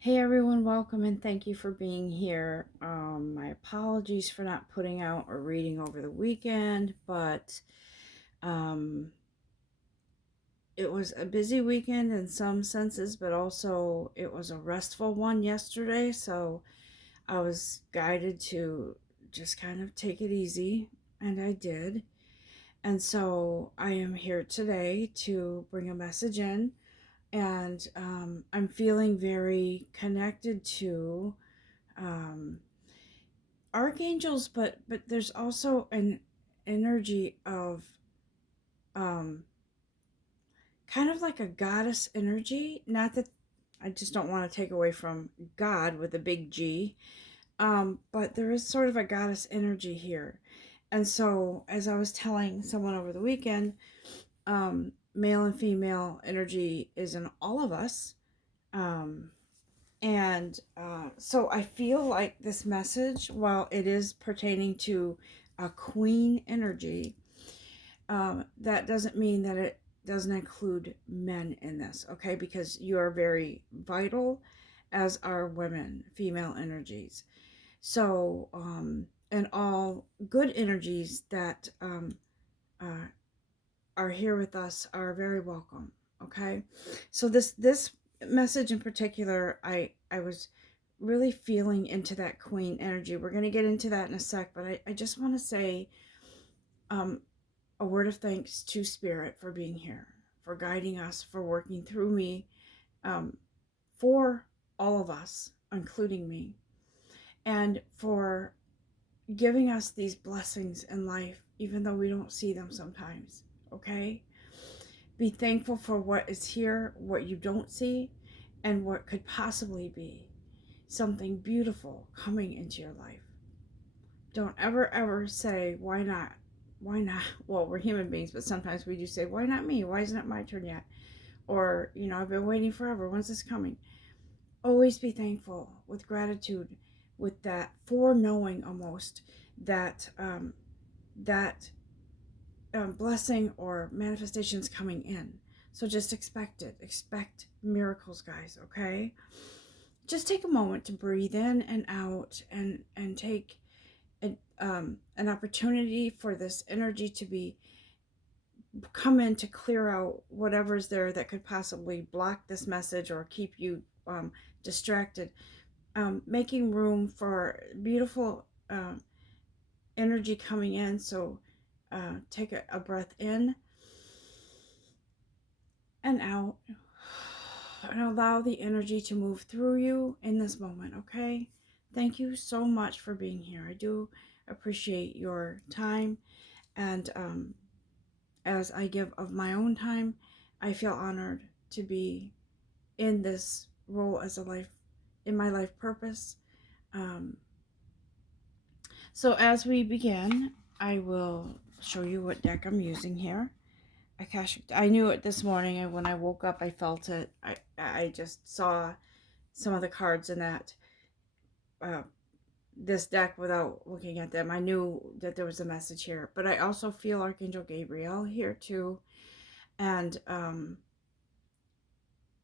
Hey everyone, welcome and thank you for being here. My apologies for not putting out or reading over the weekend, but um, it was a busy weekend in some senses, but also it was a restful one yesterday, so I was guided to just kind of take it easy, and I did. And so I am here today to bring a message in, and I'm feeling very connected to. Um, Archangels, but there's also an energy of um kind of like a goddess energy. Not that I just don't want to take away from God with a big G, but there is sort of a goddess energy here. And so as I was telling someone over the weekend, male and female energy is in all of us. um so I feel like this message, while it is pertaining to a queen energy, that doesn't mean that it doesn't include men in this, okay? Because you are very vital, as are women, female energies. So, and all good energies that uh, are here with us are very welcome, okay? So this message in particular, I was really feeling into that queen energy. We're going to get into that in a sec, but I just want to say um, a word of thanks to Spirit for being here, for guiding us, for working through me, um, for all of us, including me, and for giving us these blessings in life, even though we don't see them sometimes, okay? Be thankful for what is here, what you don't see, and what could possibly be something beautiful coming into your life. Don't ever say, why not? Why not? Well, we're human beings, but sometimes we do say, why not me? Why isn't it my turn yet? Or, I've been waiting forever. When's this coming? Always be thankful with gratitude, with that foreknowing almost that that blessing or manifestations coming in. So just expect it. Expect miracles, guys, okay? Just take a moment to breathe in and out, and take an opportunity for this energy to be come in to clear out whatever's there that could possibly block this message or keep you distracted. Making room for beautiful energy coming in. So take a breath in and out, and allow the energy to move through you in this moment, okay? Thank you so much for being here. I do appreciate your time, and as I give of my own time, I feel honored to be in this role as a life, in my life purpose. Um, so as we begin, I will show you what deck I'm using here. I knew it this morning, and when I woke up, I felt it. I just saw some of the cards in that uh, this deck without looking at them. I knew that there was a message here, but I also feel Archangel Gabriel here too, and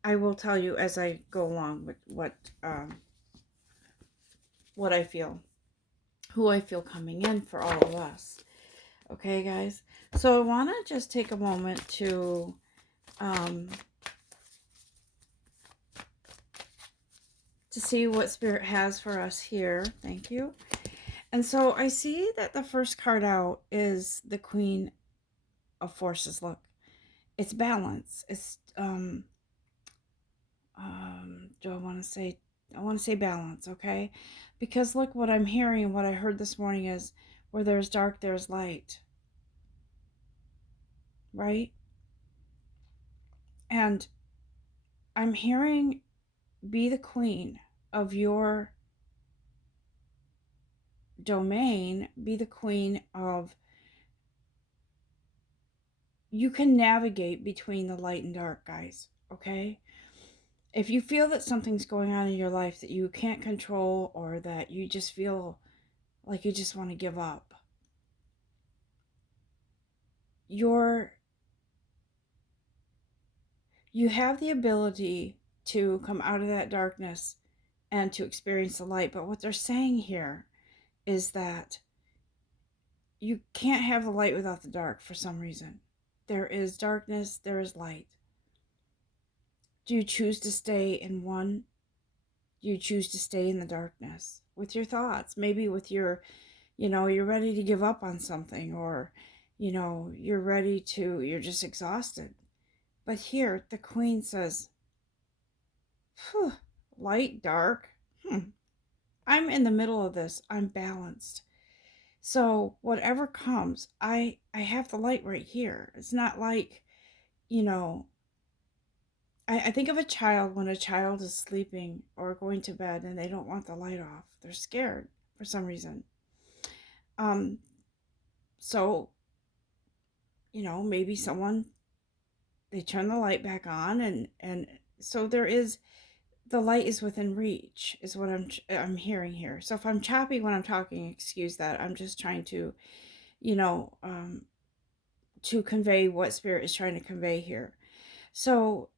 I will tell you as I go along with what I feel, who I feel coming in for all of us. Okay, guys. So I want to just take a moment um, to see what Spirit has for us here. Thank you. And so I see that the first card out is the Queen of Forces. Look, it's balance. It's do I want to say, I want to say balance, okay? Because look, what I'm hearing and what I heard this morning is, where there's dark, there's light, right? And I'm hearing, be the queen of your domain, be the queen of, you can navigate between the light and dark, guys, okay? If you feel that something's going on in your life that you can't control, or that you just feel like you just want to give up, you're you have the ability to come out of that darkness and to experience the light. But what they're saying here is that you can't have the light without the dark for some reason. There is darkness, there is light. Do you choose to stay in one? Do you choose to stay in the darkness with your thoughts? Maybe with your, you're ready to give up on something, or, you're just exhausted. But here, the Queen says, light, dark. I'm in the middle of this. I'm balanced. So whatever comes, I have the light right here. It's not like, you know, I think of a child when a child is sleeping or going to bed and they don't want the light off. They're scared for some reason. Um, so, maybe they turn the light back on, and so the light is within reach, is what I'm hearing here. So if I'm choppy when I'm talking, excuse that. I'm just trying to, you know, um, to convey what Spirit is trying to convey here. So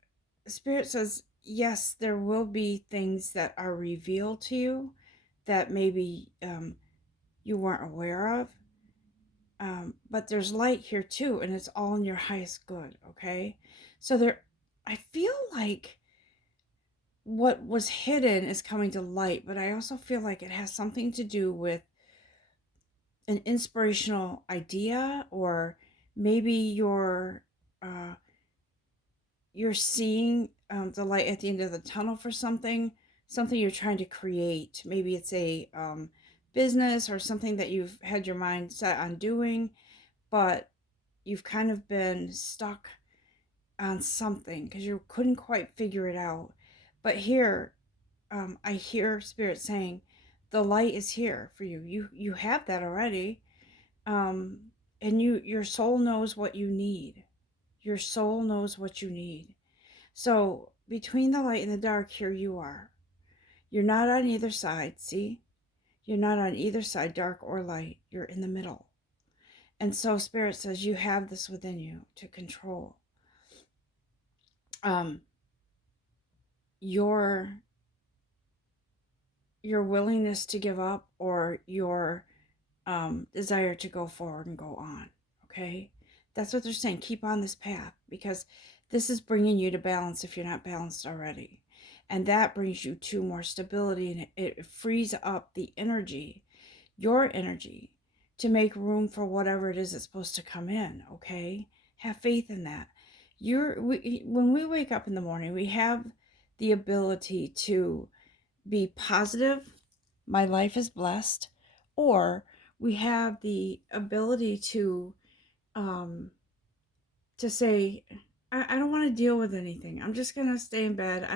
Spirit says, yes, there will be things that are revealed to you that maybe you weren't aware of. But there's light here too, and it's all in your highest good, okay? So I feel like what was hidden is coming to light, but I also feel like it has something to do with an inspirational idea, or maybe uh, you're seeing the light at the end of the tunnel for something you're trying to create. Maybe it's a business or something that you've had your mind set on doing, but you've kind of been stuck on something because you couldn't quite figure it out. But here, I hear Spirit saying, the light is here for you. You have that already, and your soul knows what you need. Your soul knows what you need. So between the light and the dark, here you are. You're not on either side. See, you're not on either side, dark or light. You're in the middle. And so Spirit says you have this within you to control. Your willingness to give up, or your desire to go forward and go on. Okay, that's what they're saying. Keep on this path, because this is bringing you to balance if you're not balanced already, and that brings you to more stability, and it frees up the energy, your energy, to make room for whatever it is that's supposed to come in. Okay, have faith in that. When we wake up in the morning, we have the ability to be positive, my life is blessed, or we have the ability to say, I don't want to deal with anything. I'm just gonna stay in bed.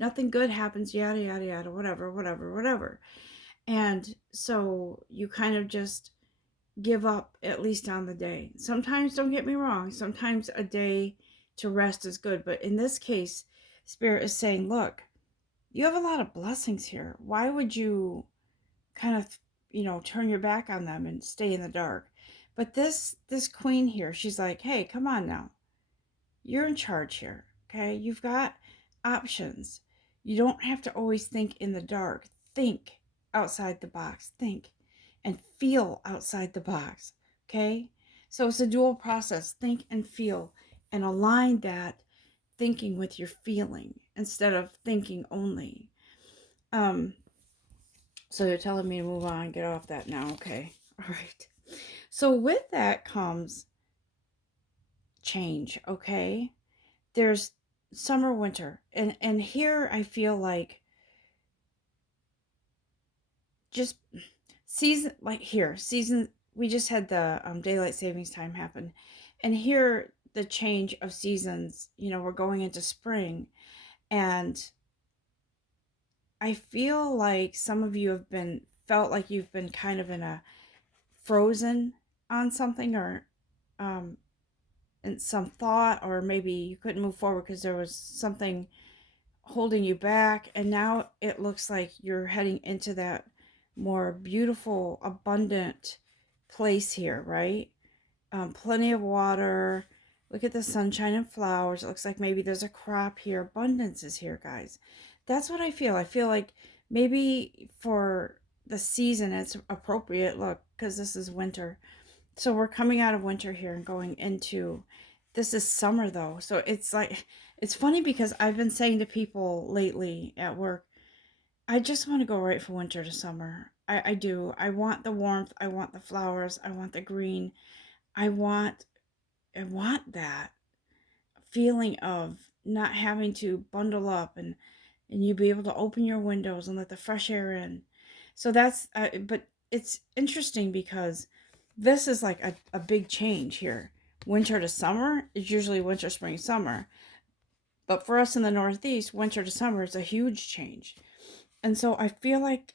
Nothing good happens, yada yada yada, whatever. And so you kind of just give up, at least on the day. Sometimes, don't get me wrong, sometimes a day to rest is good, but in this case, Spirit is saying, look, you have a lot of blessings here. Why would you kind of, turn your back on them and stay in the dark? But this Queen here, she's like, hey, come on now. You're in charge here, okay? You've got options. You don't have to always think in the dark. Think outside the box. Think and feel outside the box, okay? So it's a dual process. Think and feel, and align that thinking with your feeling instead of thinking only. So they're telling me to move on, get off that now. Okay. All right. So with that comes change, okay? There's summer, winter. And here I feel like just season, we just had the daylight savings time happen. And here the change of seasons, we're going into spring, and I feel like some of you felt like you've been kind of in a frozen on something, or in some thought, or maybe you couldn't move forward because there was something holding you back, and now it looks like you're heading into that more beautiful, abundant place here, right? Plenty of water. Look at the sunshine and flowers. It looks like maybe there's a crop here. Abundance is here, guys. That's what I feel. I feel like maybe for the season it's appropriate. Look, because this is winter. So we're coming out of winter here and going into, this is summer though. So it's like, it's funny because I've been saying to people lately at work, I just want to go right from winter to summer. I do. I want the warmth. I want the flowers. I want the green. I want I want that feeling of not having to bundle up, and you be able to open your windows and let the fresh air in. So that's but it's interesting because this is like a big change here. Winter to summer is usually winter, spring, summer. But for us in the Northeast, winter to summer is a huge change. And so I feel like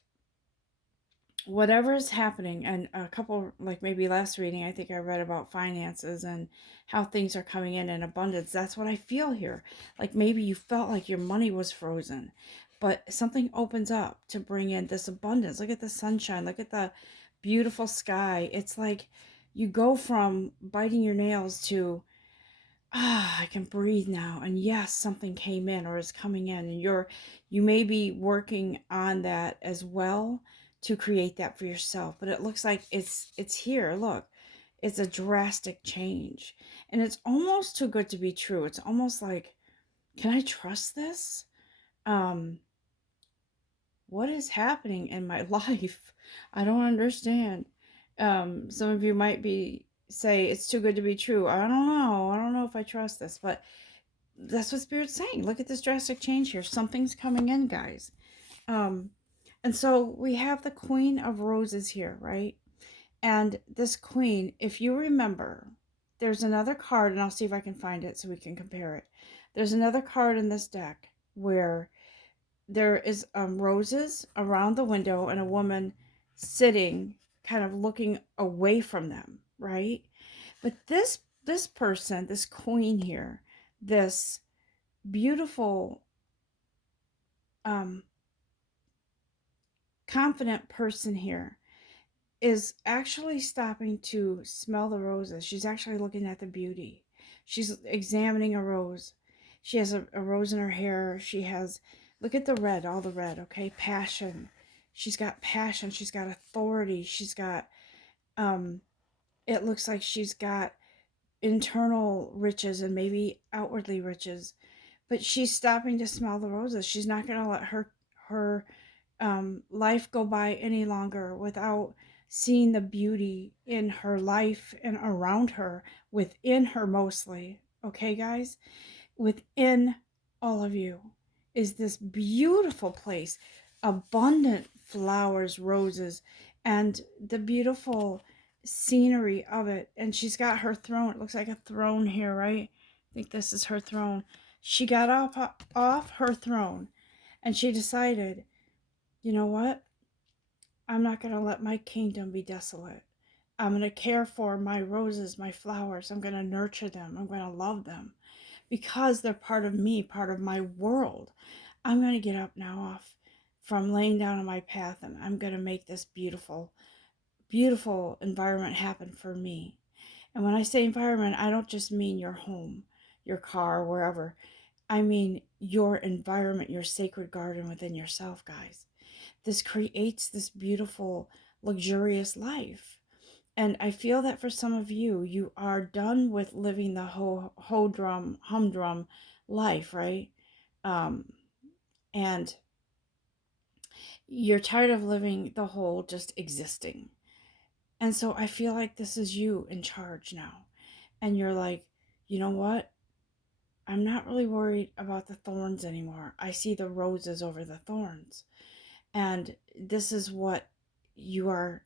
whatever is happening, and a couple, like maybe last reading, I think I read about finances and how things are coming in abundance. That's what I feel here. Like maybe you felt like your money was frozen, but something opens up to bring in this abundance. Look at the sunshine, look at the beautiful sky. It's like you go from biting your nails to, I can breathe now. And yes, something came in or is coming in, and you may be working on that as well to create that for yourself. But it looks like it's here. Look, it's a drastic change. And it's almost too good to be true. It's almost like, can I trust this? Um, what is happening in my life? I don't understand. Some of you might be say it's too good to be true. I don't know. I don't know if I trust this, but that's what Spirit's saying. Look at this drastic change here. Something's coming in, guys. Um, and so we have the Queen of Roses here, right? And this Queen, if you remember, there's another card, and I'll see if I can find it so we can compare it. There's another card in this deck where there is roses around the window and a woman sitting, kind of looking away from them, right? But this person, this queen here, this beautiful, um, confident person here is actually stopping to smell the roses. She's actually looking at the beauty. She's examining a rose. She has a rose in her hair. She has, look at the red, all the red, okay? Passion. She's got passion. She's got authority. She's got, um, it looks like she's got internal riches and maybe outwardly riches, but she's stopping to smell the roses. She's not going to let her life go by any longer without seeing the beauty in her life and around her, within her mostly. Okay, guys? Within all of you is this beautiful place, abundant flowers, roses, and the beautiful scenery of it. And she's got her throne. It looks like a throne here, right? I think this is her throne. She got off her throne and she decided, you know what? I'm not going to let my kingdom be desolate. I'm going to care for my roses, my flowers. I'm going to nurture them. I'm going to love them because they're part of me, part of my world. I'm going to get up now off from laying down on my path, and I'm going to make this beautiful, beautiful environment happen for me. And when I say environment, I don't just mean your home, your car, wherever. I mean your environment, your sacred garden within yourself, guys. This creates this beautiful, luxurious life. And I feel that for some of you, you are done with living the humdrum life, right? Um, and you're tired of living the whole just existing. And so I feel like this is you in charge now. And you're like, you know what? I'm not really worried about the thorns anymore. I see the roses over the thorns. And this is what you are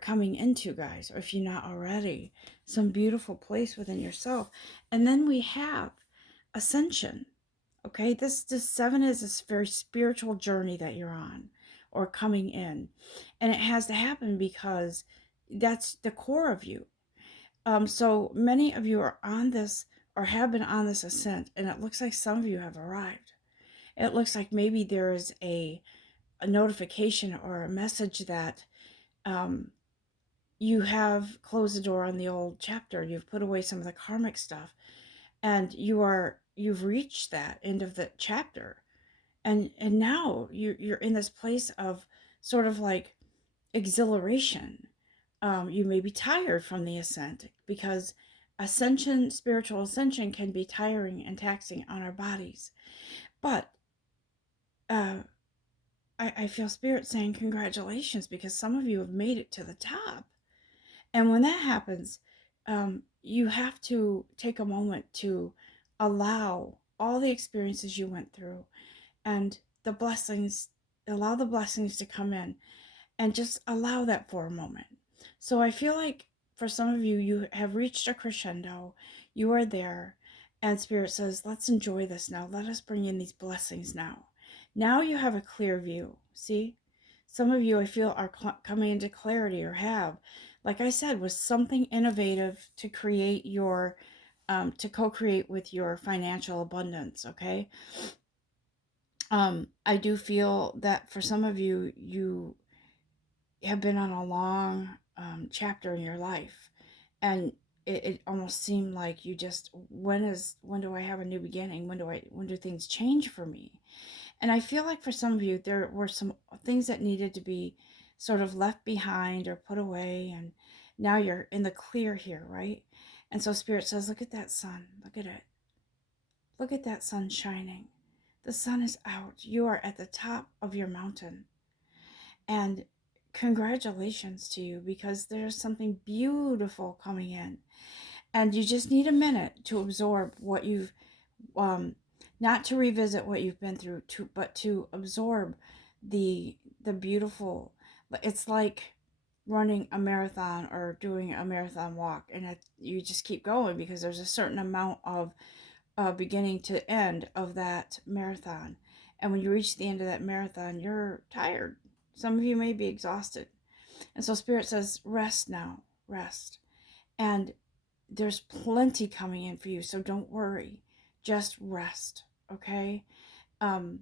coming into, guys, or if you're not already, some beautiful place within yourself. And then we have ascension. Okay, this seven is this very spiritual journey that you're on or coming in, and it has to happen because that's the core of you. So many of you are on this or have been on this ascent, and it looks like some of you have arrived. It looks like maybe there is a notification or a message that um, you have closed the door on the old chapter. You've put away some of the karmic stuff, and you've reached that end of the chapter. And now you're in this place of sort of like exhilaration. You may be tired from the ascent, because ascension, spiritual ascension, can be tiring and taxing on our bodies. But uh, I feel Spirit saying congratulations, because some of you have made it to the top. And when that happens, you have to take a moment to allow all the experiences you went through and the blessings, allow the blessings to come in, and just allow that for a moment. So I feel like for some of you, you have reached a crescendo. You are there, and Spirit says, let's enjoy this now. Let us bring in these blessings now. Now you have a clear view. See? Some of you, I feel, are coming into clarity, or have, like I said, was something innovative to create your, to co-create with your financial abundance, okay? I do feel that for some of you, you have been on a long chapter in your life, and it almost seemed like you just, when do I have a new beginning, when do things change for me? And I feel like for some of you there were some things that needed to be sort of left behind or put away, and now you're in the clear here, right? And so Spirit says, look at that sun, look at it, look at that sun shining. The sun is out, you are at the top of your mountain. And congratulations to you, because there's something beautiful coming in. And you just need a minute to absorb what you've, not to revisit what you've been through, but to absorb the beautiful. It's like running a marathon or doing a marathon walk, and you just keep going, because there's a certain amount of beginning to end of that marathon. And when you reach the end of that marathon, you're tired. Some of you may be exhausted. And so Spirit says, rest now, rest. And there's plenty coming in for you, so don't worry. Just rest, okay? Um,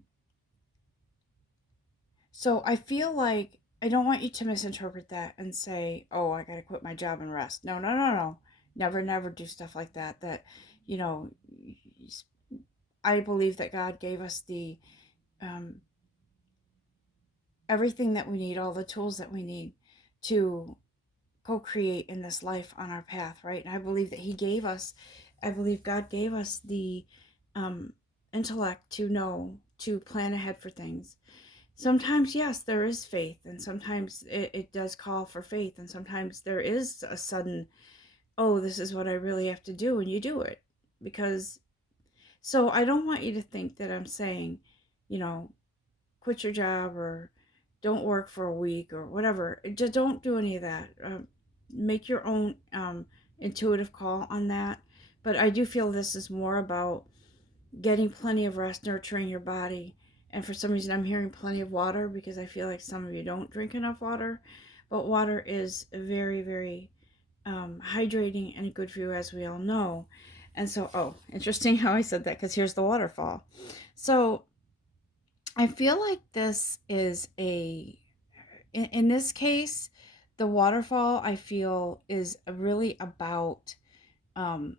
so I feel like I don't want you to misinterpret that and say, oh, I got to quit my job and rest. No, no, no, no. Never, never do stuff like that. That, you know, I believe that God gave us the um, everything that we need, all the tools that we need to co-create in this life on our path, right? And I believe that I believe God gave us the um, intellect to know, to plan ahead for things. Sometimes, yes, there is faith, and sometimes it does call for faith, and sometimes there is a sudden, oh, this is what I really have to do, and you do it. Because, so I don't want you to think that I'm saying, you know, quit your job or don't work for a week or whatever. Just don't do any of that. Make your own intuitive call on that. But I do feel this is more about getting plenty of rest, nurturing your body. And for some reason, I'm hearing plenty of water, because I feel like some of you don't drink enough water. But water is very, very hydrating and good for you, as we all know. And so, oh, interesting how I said that, because here's the waterfall. So I feel like this is in this case, the waterfall, I feel, is really about um,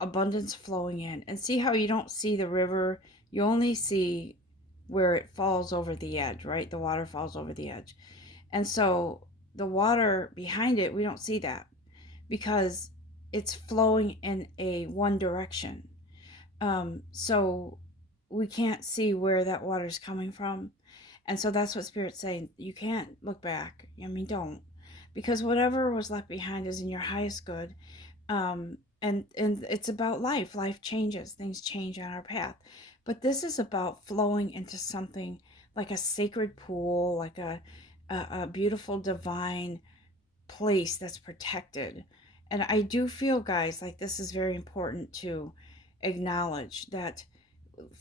abundance flowing in. And see how you don't see the river, you only see where it falls over the edge, right? The water falls over the edge. And so the water behind it, we don't see that, because it's flowing in a one direction. So we can't see where that water is coming from. And so that's what Spirit's saying. You can't look back. I mean, don't. Because whatever was left behind is in your highest good. And it's about life. Life changes. Things change on our path. But this is about flowing into something like a sacred pool, like a beautiful divine place that's protected. And I do feel, guys, like this is very important to acknowledge, that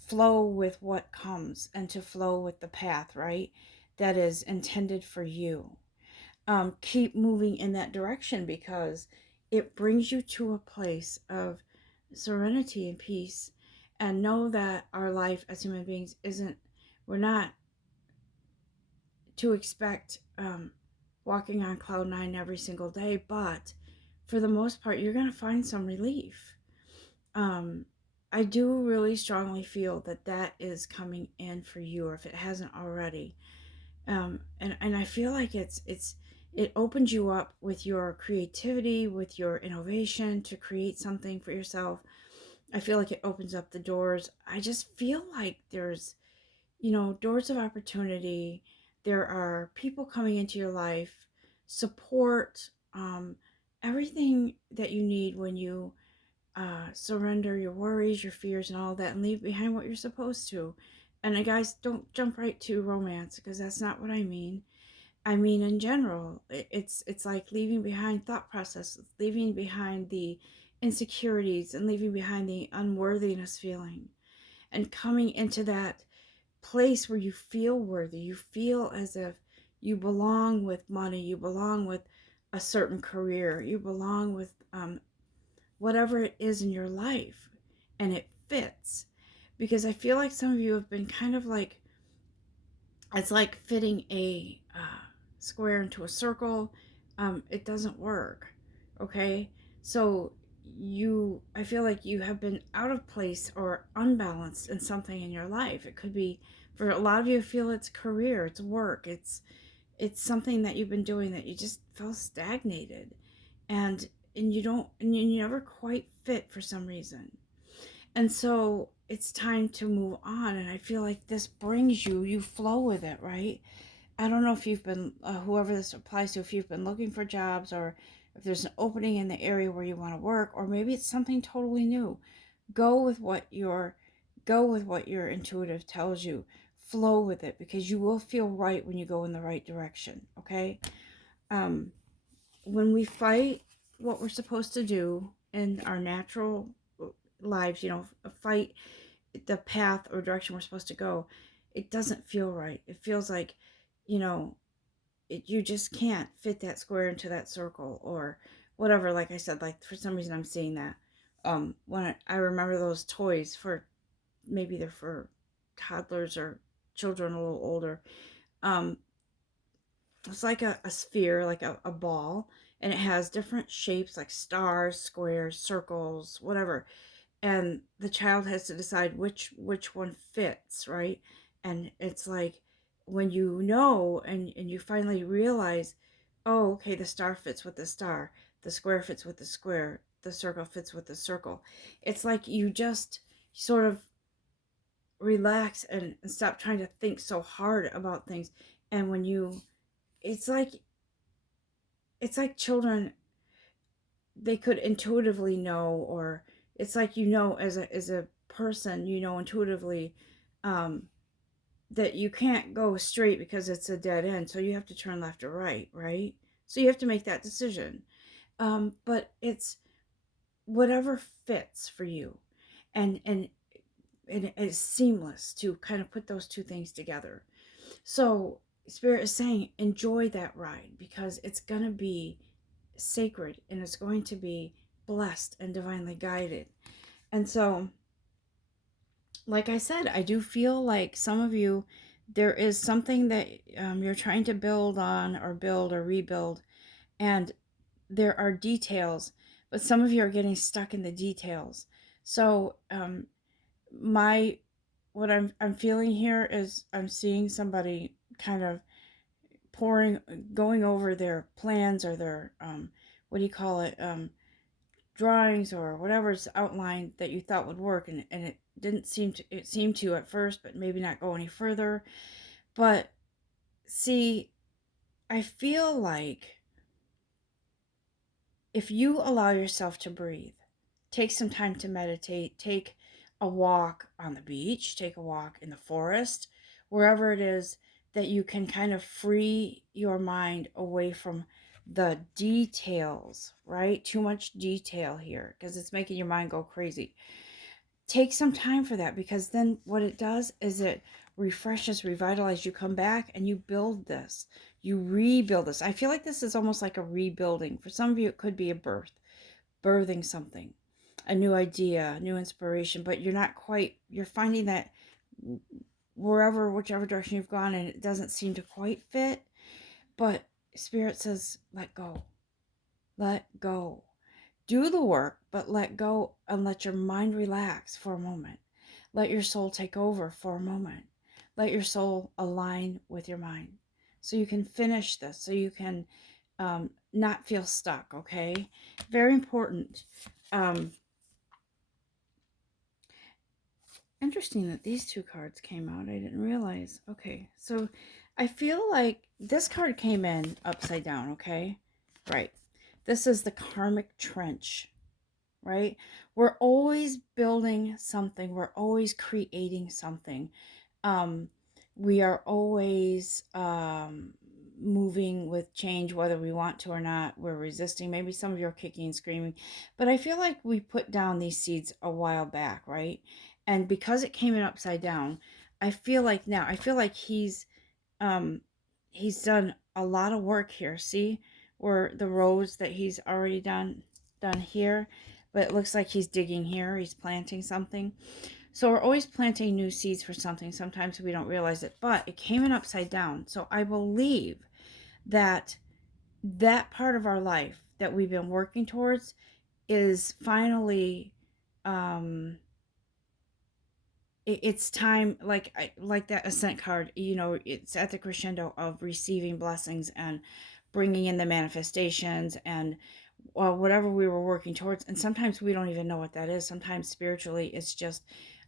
flow with what comes, and to flow with the path, right? That is intended for you. Keep moving in that direction, because it brings you to a place of serenity and peace. And know that our life as human beings isn't, we're not to expect walking on cloud nine every single day, but for the most part, you're going to find some relief. Um, I do really strongly feel that that is coming in for you, or if it hasn't already. And I feel like it opens you up with your creativity, with your innovation to create something for yourself. I feel like it opens up the doors. I just feel like there's, doors of opportunity. There are people coming into your life, support, everything that you need when you surrender your worries, your fears, and all that, and leave behind what you're supposed to. And guys, don't jump right to romance, because that's not what I mean. I mean, in general, it's like leaving behind thought processes, leaving behind the insecurities, and leaving behind the unworthiness feeling, and coming into that place where you feel worthy. You feel as if you belong with money, you belong with a certain career, you belong with whatever it is in your life, and it fits. Because I feel like some of you have been kind of like, it's like fitting a square into a circle. It doesn't work. Okay, so I feel like you have been out of place or unbalanced in something in your life. It could be, for a lot of you, feel it's career, it's work, it's something that you've been doing that you just feel stagnated, and you don't, and you never quite fit for some reason. And so it's time to move on. And I feel like this brings you, you flow with it, right? I don't know if you've been, whoever this applies to, if you've been looking for jobs, or if there's an opening in the area where you want to work, or maybe it's something totally new. Go with what your, go with what your intuitive tells you. Flow with it, because you will feel right when you go in the right direction. Okay. Um, when we fight what we're supposed to do in our natural lives, fight the path or direction we're supposed to go, it doesn't feel right. It feels like, you know, you just can't fit that square into that circle, or whatever. Like I said, like for some reason I'm seeing that. When I remember those toys, for maybe they're for toddlers or children a little older. Um, it's like a sphere, like a ball, and it has different shapes like stars, squares, circles, whatever. And the child has to decide which one fits, right? And it's like, when and you finally realize, oh, okay, the star fits with the star, the square fits with the square, the circle fits with the circle. It's like you just sort of relax and stop trying to think so hard about things. And when you, it's like, children, they could intuitively know, or it's like, as a person, intuitively, um that you can't go straight because it's a dead end, so you have to turn left or right, right? So you have to make that decision. But it's whatever fits for you, and it's seamless to kind of put those two things together. So Spirit is saying, enjoy that ride, because it's going to be sacred, and it's going to be blessed and divinely guided. And so, like I said, I do feel like some of you, there is something that you're trying to build on, or build or rebuild, and there are details, but some of you are getting stuck in the details. So my what I'm feeling here is, I'm seeing somebody kind of going over their plans, or their what do you call it, drawings, or whatever's outlined that you thought would work, and it didn't seem to, it seemed to at first, but maybe not go any further. But see, I feel like if you allow yourself to breathe, take some time to meditate, take a walk on the beach, take a walk in the forest, wherever it is that you can kind of free your mind away from the details, right? Too much detail here, because it's making your mind go crazy. Take some time for that, because then what it does is it refreshes, revitalizes. You come back and you build this, you rebuild this. I feel like this is almost like a rebuilding. For some of you, it could be a birthing something, a new idea, new inspiration, but you're not quite, you're finding that whichever direction you've gone, and it doesn't seem to quite fit. But Spirit says, let go. Let go. Do the work, but let go and let your mind relax for a moment. Let your soul take over for a moment. Let your soul align with your mind so you can finish this, so you can not feel stuck, okay? Very important. Um, Interesting that these two cards came out. I didn't realize. Okay, so I feel like this card came in upside down, okay? Right. This is the karmic trench, right? We're always building something. We're always creating something. Um, we are always moving with change, whether we want to or not. We're resisting. Maybe some of you are kicking and screaming, but I feel like we put down these seeds a while back, right? And because it came in upside down, I feel like now, I feel like um he's done a lot of work here. See where the rows that he's already done here, but it looks like he's digging here. He's planting something. So we're always planting new seeds for something. Sometimes we don't realize it, but it came in upside down. So I believe that that part of our life that we've been working towards is finally um it's time, like that ascent card, it's at the crescendo of receiving blessings and bringing in the manifestations and whatever we were working towards. And sometimes we don't even know what that is. Sometimes spiritually it's just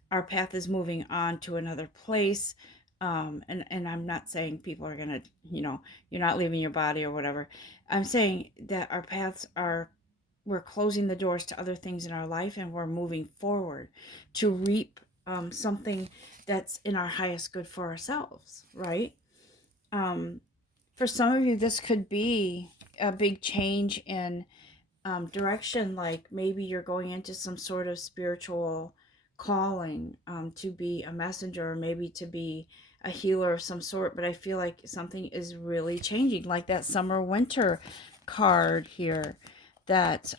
our path is moving on to another place. And I'm not saying people are gonna, you're not leaving your body or whatever. I'm saying that our paths are, we're closing the doors to other things in our life and we're moving forward to reap something that's in our highest good for ourselves, right? um, for some of you this could be a big change in direction, like maybe you're going into some sort of spiritual calling, to be a messenger or maybe to be a healer of some sort. But I feel like something is really changing, like that summer winter card here that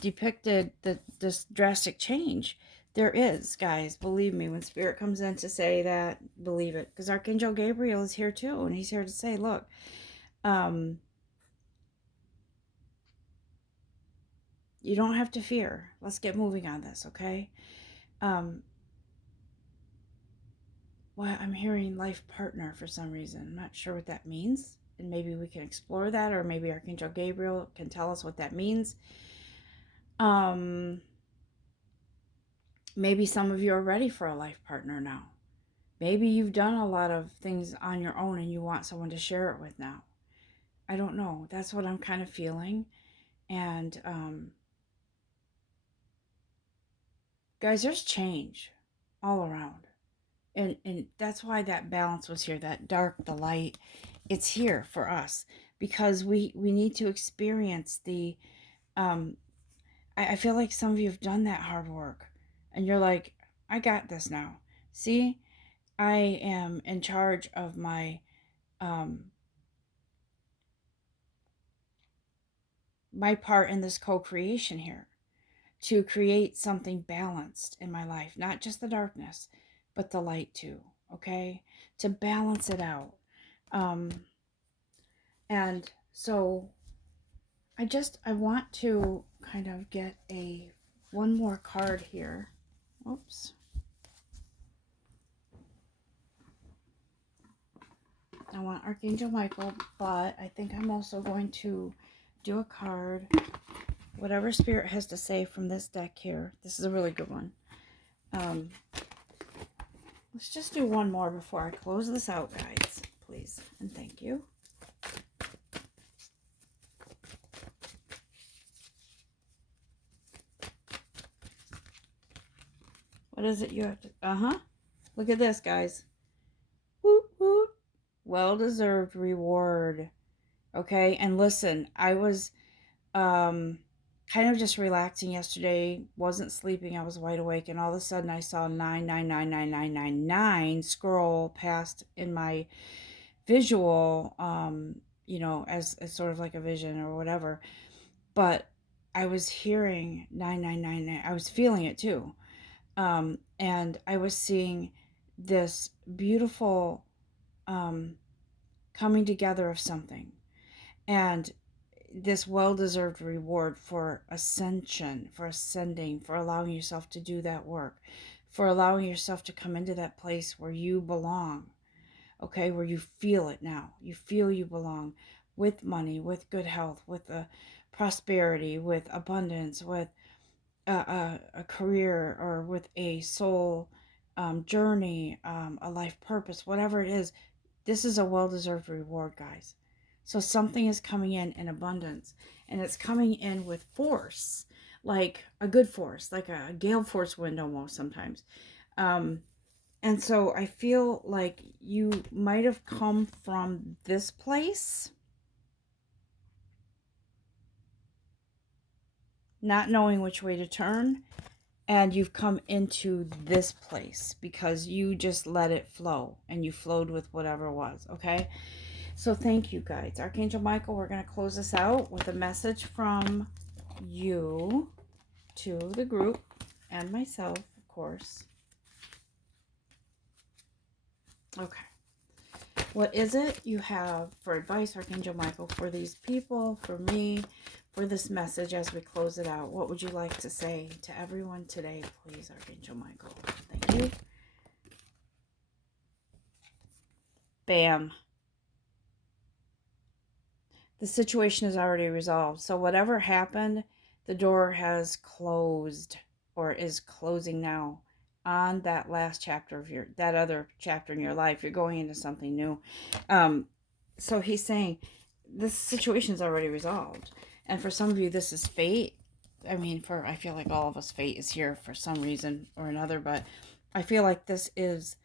depicted this drastic change. There is, guys, believe me, when spirit comes in to say that, believe it, because Archangel Gabriel is here too, and he's here to say, look, um, you don't have to fear. Let's get moving on this, okay? Um, well, I'm hearing life partner for some reason. I'm not sure what that means. And maybe we can explore that, or maybe Archangel Gabriel can tell us what that means. Um, Maybe some of you are ready for a life partner now. Maybe you've done a lot of things on your own and you want someone to share it with now. I don't know. That's what I'm kind of feeling. And guys, there's change all around. And that's why that balance was here, that dark, the light, it's here for us because we need to experience the um I feel like some of you have done that hard work and you're like, I got this now. See, I am in charge of um my part in this co-creation here, to create something balanced in my life, not just the darkness, but the light too, okay? To balance it out. Um, and so I want to kind of get one more card here. Oops. I want Archangel Michael, but I think I'm also going to do a card, whatever Spirit has to say from this deck here. This is a really good one. Let's just do one more before I close this out, guys, please, and thank you. What is it you have to... Look at this, guys. Woot, woot. Well-deserved reward. Okay, and listen, I was kind of just relaxing yesterday, wasn't sleeping, I was wide awake, and all of a sudden I saw 9999999 scroll past in my visual, as sort of like a vision or whatever. But I was hearing 9999. I was feeling it too. And I was seeing this beautiful coming together of something. And this well-deserved reward for ascension, for ascending, for allowing yourself to do that work, for allowing yourself to come into that place where you belong, okay, where you feel it now. You feel you belong with money, with good health, with prosperity, with abundance, with a career, or with a soul journey, a life purpose, whatever it is. This is a well-deserved reward, guys. So something is coming in abundance, and it's coming in with force, like a good force, like a gale force wind almost sometimes. And so I feel like you might have come from this place, not knowing which way to turn, and you've come into this place because you just let it flow, and you flowed with whatever was, okay? So thank you, guys. Archangel Michael, we're going to close this out with a message from you to the group and myself, of course. Okay. What is it you have for advice, Archangel Michael, for these people, for me, for this message as we close it out? What would you like to say to everyone today, please, Archangel Michael? Thank you. Bam. The situation is already resolved. So whatever happened, the door has closed or is closing now on that last chapter of that other chapter in your life. You're going into something new. So he's saying this situation is already resolved. And for some of you, this is fate. I mean, I feel like all of us, fate is here for some reason or another, but I feel like this is,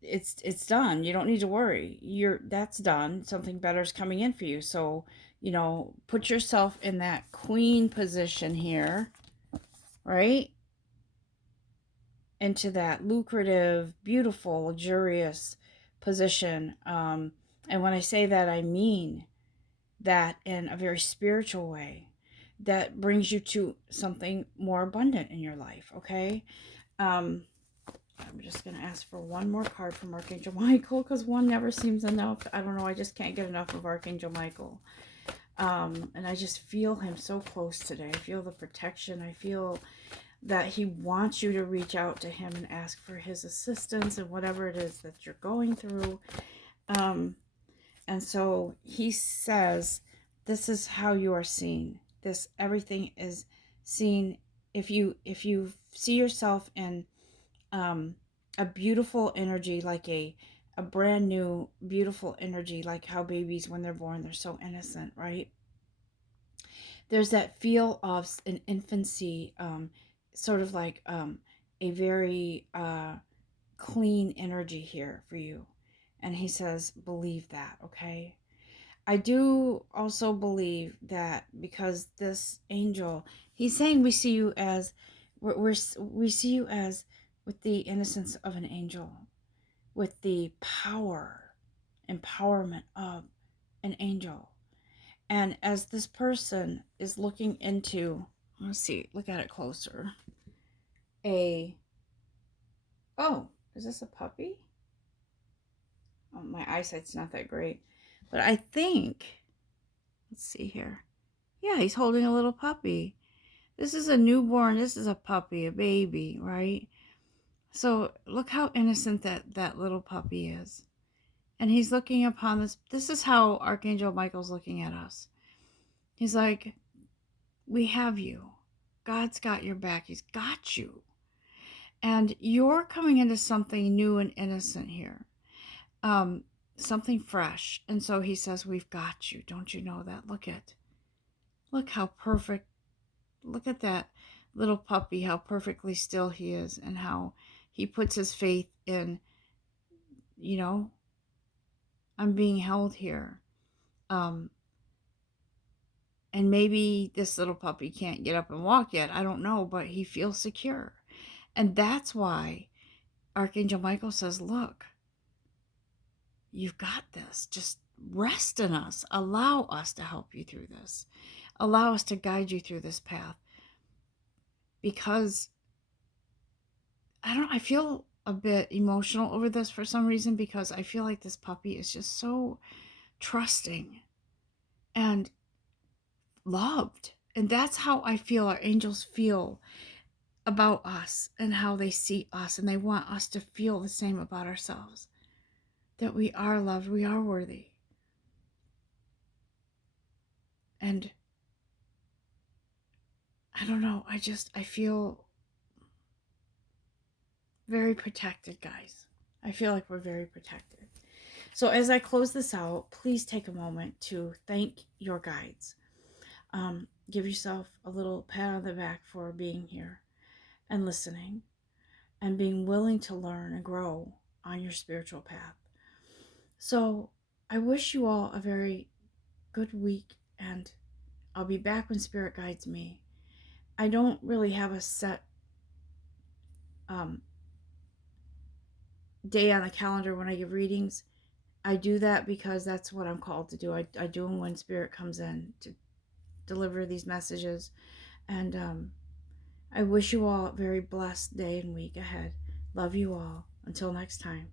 it's done. You don't need to worry. That's done. Something better is coming in for you. So, put yourself in that queen position here, right? Into that lucrative, beautiful, luxurious position. And when I say that, I mean that in a very spiritual way that brings you to something more abundant in your life, okay? I'm just going to ask for one more card from Archangel Michael because one never seems enough. I don't know. I just can't get enough of Archangel Michael. And I just feel him so close today. I feel the protection. I feel that he wants you to reach out to him and ask for his assistance and whatever it is that you're going through. And so he says, this is how you are seen. Everything is seen. If you see yourself in a beautiful energy, like a brand new beautiful energy, like how babies, when they're born, they're so innocent, right? There's that feel of an infancy, sort of like a very clean energy here for you. And he says, believe that, okay? I do also believe that because this angel, he's saying we see you as, we see you as with the innocence of an angel, with the empowerment of an angel. And as this person is looking into, let's see, look at it closer. Oh, is this a puppy? Oh, my eyesight's not that great. But I think, let's see here. Yeah, he's holding a little puppy. This is a newborn. This is a puppy, a baby, right? So look how innocent that little puppy is. And he's looking upon this. This is how Archangel Michael's looking at us. He's like, we have you. God's got your back. He's got you. And you're coming into something new and innocent here. Something fresh. And so he says, we've got you. Don't you know that? Look how perfect. Look at that little puppy, how perfectly still he is, and how he puts his faith in, I'm being held here. And maybe this little puppy can't get up and walk yet. I don't know, but he feels secure. And that's why Archangel Michael says, look, you've got this. Just rest in us. Allow us to help you through this. Allow us to guide you through this path. Because, I feel a bit emotional over this for some reason, because I feel like this puppy is just so trusting. and loved. And that's how I feel our angels feel about us and how they see us. And they want us to feel the same about ourselves, that we are loved, we are worthy. And I don't know, I feel very protected, guys. I feel like we're very protected. So as I close this out, please take a moment to thank your guides. Give yourself a little pat on the back for being here and listening and being willing to learn and grow on your spiritual path. So I wish you all a very good week, and I'll be back when Spirit guides me. I don't really have a set day on the calendar when I give readings. I do that because that's what I'm called to do. I do them when Spirit comes in to deliver these messages. And I wish you all a very blessed day and week ahead. Love you all. Until next time.